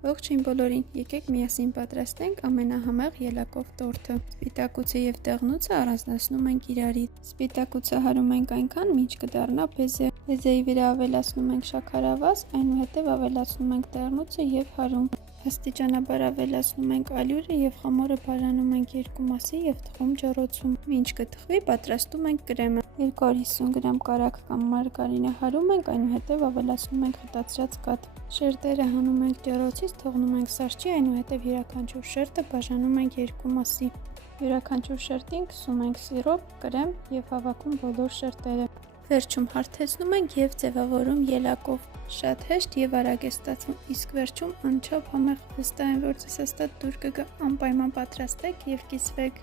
Ողջույն բոլորին, եկեք միասին պատրաստենք ամենահամեղ ելակով տորթը։ Սպիտակուցը և դեղնուցը առանձնացնում ենք իրարից։ Սպիտակուցը հարում ենք այնքան, մինչ կդառնա բեզե։ Բեզեի վրա ավելացնում ենք շաքարավազ, այնուհետև ավելացնում ենք դեղնուցը և հարում։ Աստիճանաբար ավելացնում ենք ալյուրը և խմորը բաժանում ենք երկու մասի և թխում ջեռոցում։ Մինչ կթխվի, պատրաստում ենք կրեմը։ 250 գ կարագ կամ մարգարինը հարում ենք, այնուհետև ավելացնում ենք խտացրած կաթ։ Շերտերը հանում ենք ջեռոցից, թողնում ենք սառչի, այնուհետև յուրաքանչյուր շերտը բաժանում ենք երկու մասի։ Յուրաքանչյուր շերտին քսում ենք սիրոպ, կրեմ և հավաքում բոլոր շերտերը։ Վերջում հարթեցնում ենք և ձևավորում ելակով։ Շատ հեշտ և արագ է ստացվում, իսկ վերջում անչափ համեղ։ Վստահ եմ, որ ձեզ հաստատ դուր կգա, անպայման պատրաստեք և կիսվեք։